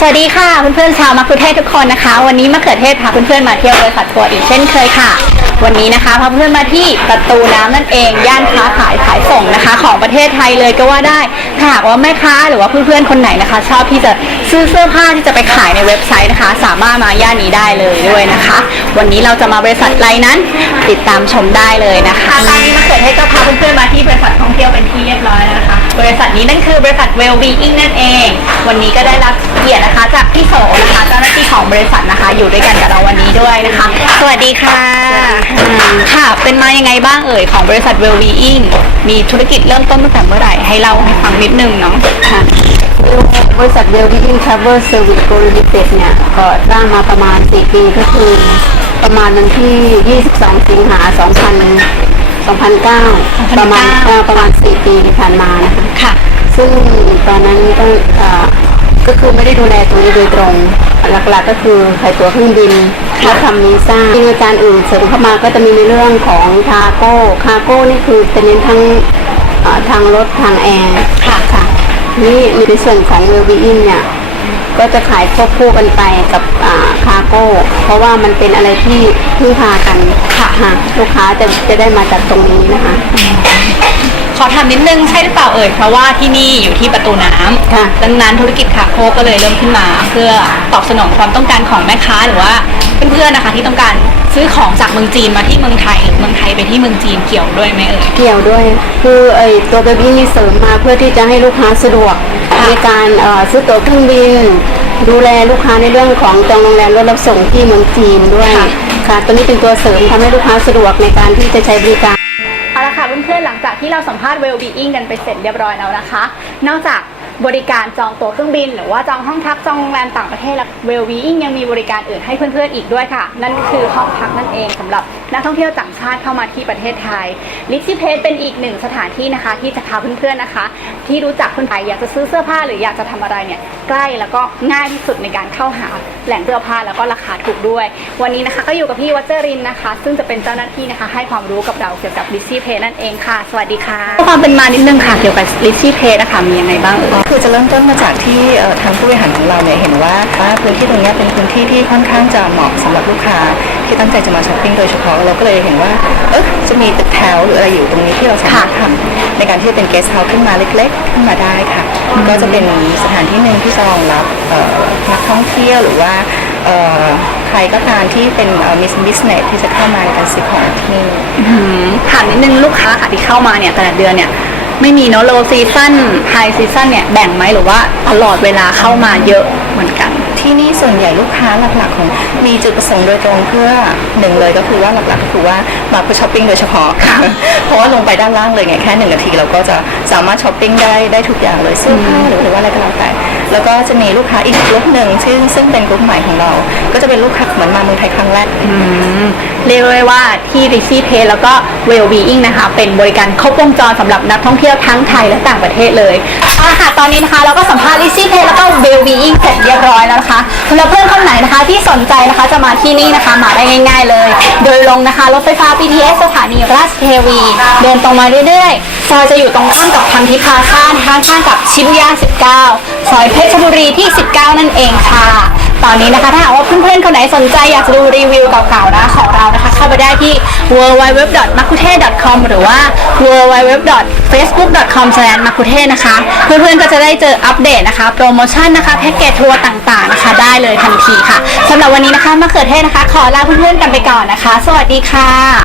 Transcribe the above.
สวัสดีค่ะเพื่อนๆชาวมะคุเทศทุกคนนะคะ วันนี้มะเขือเทศพาเพื่อนๆมาเที่ยวบริษัททัวร์อีกเช่นเคยค่ะ วันนี้นะคะพาเพื่อนมาที่ประตูน้ำนั่นเองย่านค้าขายขายส่งนะคะ ของประเทศไทยเลยก็ว่าได้ถ้าหากว่าแม่ค้าหรือว่าเพื่อนๆคนไหนนะคะ ชอบที่จะซื้อเสื้อผ้าที่จะไปขายในเว็บไซต์นะคะ สามารถมาย่านนี้ได้เลยด้วยนะคะ วันนี้เราจะมาบริษัทไรนั้น ติดตามชมได้เลยนะคะตอนนี้มะเขือเทศก็พาเพื่อนๆมาที่บริษัทท่องเที่ยวเป็นที่เรียบร้อยแล้วนะคะ บริษัทนี้นั่นคือบริษัท Well Being นั่นเอง วันนี้ก็ได้รับเกียรตินะคะ จากพี่โสนะคะเจ้าหน้าที่ของบริษัทนะคะ อยู่ด้วยกันกับเราวันนี้ด้วยนะคะ สวัสดีค่ะอืมค่ะ เป็นมายังไงบ้างเอ่ยของบริษัท Well Being มีธุรกิจเริ่มต้นตั้งแต่เมื่อไหร่ให้เล่าให้ฟังนิดนึงเนาะค่ะบริษัทเวลวิ n ิ t r a v e l Service Co Limited เนี่ยก็ร่างมาประมาณ 4 ปีก็คือประมาณวันที่ 22 สิงหา 2000 2009 ประมาณเอ่อประมาณ 4 ปีที่ผ่านมานะคะ ค่ะ ซึ่งตอนนั้นก็เอ่อ ก็คือไม่ได้ดูแลตรงนี้โดยตรง หลักๆก็คือขายตั๋วเครื่องบินและทำวีซ่าที่อาจารย์อื่นเสริมเข้ามาก็จะมีในเรื่องของคาโก้คาโก้นี่คือจะเน้นทั้งเอ่อทางรถทางแอร์ค่ะค่ะนี่ในส่วนของเวลบีอินเนี่ยก็จะขายควบคู่กันไปกับคาโก้ เพราะว่ามันเป็นอะไรที่พึ่งพากันค่ะฮะลูกค้าจะจะได้มาจากตรงนี้นะคะ ขอถามนิดนึงใช่หรือเปล่าเอ่ยเพราะว่าที่นี่อยู่ที่ประตูน้ำค่ะ ดังนั้นธุรกิจคาโคก็เลยเริ่มขึ้นมา เพื่อตอบสนองความต้องการของแม่ค้าหรือว่าเพื่อนๆนะคะที่ต้องการซื้อของจากเมืองจีนมาที่เมืองไทยหรือเมืองไทยไปที่เมืองจีนเกี่ยวด้วยไหมเอ่ย เกี่ยวด้วย คือไอ้ตัวเบบี้นี่เสริมมาเพื่อที่จะให้ลูกค้าสะดวกค่ะในการเอ่อซื้อตั๋วเครื่องบิน ดูแลลูกค้าในเรื่องของจองโรงแรมรถรับส่งที่เมืองจีนด้วยค่ะตัวนี้เป็นตัวเสริมทำให้ลูกค้าสะดวกในการที่จะใช้บริการ ที่เราสัมภาษณ์ well-being กันไปเสร็จเรียบร้อยแล้วนะคะ นอกจากบริการจองตั๋วเครื่องบิน หรือว่าจองห้องพักจองโรงแรมต่างประเทศและ well-being ยังมีบริการอื่นให้เพื่อนๆอีกด้วยค่ะ นั่นก็คือห้องพักนั่นเองสำหรับนักท่องเที่ยวต่างชาติเข้ามาที่ประเทศไทยลิซี่เพจเป็นอีกหนึ่งสถานที่นะคะ ที่จะพาเพื่อนๆนะคะ ที่รู้จักคนไทยอยากจะซื้อเสื้อผ้าหรืออยากจะทำอะไรเนี่ยใกล้แล้วก็ง่ายที่สุดในการเข้าหาแหล่งเสื้อผ้าแล้วก็ราคาถูกด้วย วันนี้นะคะก็อยู่กับพี่วัชรินทร์นะคะ ซึ่งจะเป็นเจ้าหน้าที่นะคะ ให้ความรู้กับเราเกี่ยวกับลิซี่เพนั่นเองค่ะ สวัสดีค่ะความเป็นมานิดนึงค่ะเกี่ยวกับลิซี่เพนะคะมียังไงบ้างเอ่ยคือจะเริ่มต้นมาจากที่เอ่อทางผู้บริหารของเราเนี่ยเห็นว่าว่าพื้นที่ตรงเนี้ยเป็นพื้นที่ที่ค่อนข้างจะเหมาะสำหรับลูกค้า ที่ตั้งใจจะมาช้อปปิ้งโดยเฉพาะเราก็เลยเห็นว่าเอ๊ะจะมีตึกแถวหรืออะไรอยู่ตรงนี้ที่เราสามารถทำในการที่จะเป็นเกสต์เฮาส์ขึ้นมาเล็ก ๆ ขึ้นมาได้ค่ะ ก็จะเป็นสถานที่หนึ่งที่จะรองรับเอ่อนักท่องเที่ยวหรือว่าเอ่อใครก็ตามที่เป็นมิสบิสเนสที่จะเข้ามาในการซื้อของที่นี่อืมถามนิดนึงลูกค้าค่ะที่เข้ามาเนี่ยแต่ละเดือนเนี่ยไม่มีเนาะโลซีซั่นไฮซีซั่นเนี่ยแบ่งไหมหรือว่าตลอดเวลาเข้ามาเยอะเหมือนกัน ที่นี่ส่วนใหญ่ลูกค้าหลักๆของมีจุดประสงค์โดยตรงเพื่อหนึ่งเลยก็คือว่าหลักๆก็คือว่ามาเพื่อช้อปปิ้งโดยเฉพาะค่ะเพราะว่าลงไปด้านล่างเลยไงแค่หนึ่งนาทีเราก็จะสามารถช้อปปิ้งได้ได้ทุกอย่างเลยเสื้อผ้าหรือหรือว่าอะไรก็แล้วแต่ แล้วก็จะมีลูกค้าอีกกลุ่มหนึ่งซึ่งซึ่งเป็นกลุ่มใหม่ของเรา ก็จะเป็นลูกค้าเหมือนมาเมืองไทยครั้งแรก อืมเรียกได้ว่าที่ r i c y Pay แล้วก็ Well Being นะคะ เป็นบริการครบวงจรสำหรับนักท่องเที่ยวทั้งไทยและต่างประเทศเลยเอาละค่ะตอนนี้นะคะ เราก็สัมภาษณ์ r i c y Pay แล้วก็ Well Being เสร็จเรียบร้อยแล้วนะคะสำหรับเพื่อนคนไหนนะคะที่สนใจนะคะจะมาที่นี่นะคะมาได้ง่าย ๆ เลย โดยลงนะคะรถไฟฟ้า BTS สถานีราชเทวี เดินตรงมาเรื่อยๆ ซอยจะอยู่ตรงข้ามกับพันธิพาซ่านะคะข้างกับชิบุย่า 19 ซอยเพชรบุรีที่ 19 นั่นเองค่ะ ตอนนี้นะคะถ้าหากว่าเพื่อนๆคนไหนสนใจอยากจะดูรีวิวเก่าๆนะของเรานะคะ เข้าไปได้ที่ www. m a k u t e com หรือว่า www.facebook.com m a k u t e นะคะ เพื่อนๆก็จะได้เจออัปเดตนะคะ โปรโมชั่นนะคะแพ็กเกจทัวร์ต่างๆนะคะ ได้เลยทันทีค่ะสำหรับวันนี้นะคะมะเขือเทศนะคะ ขอลาเพื่อนๆกันไปก่อนนะคะ สวัสดีค่ะ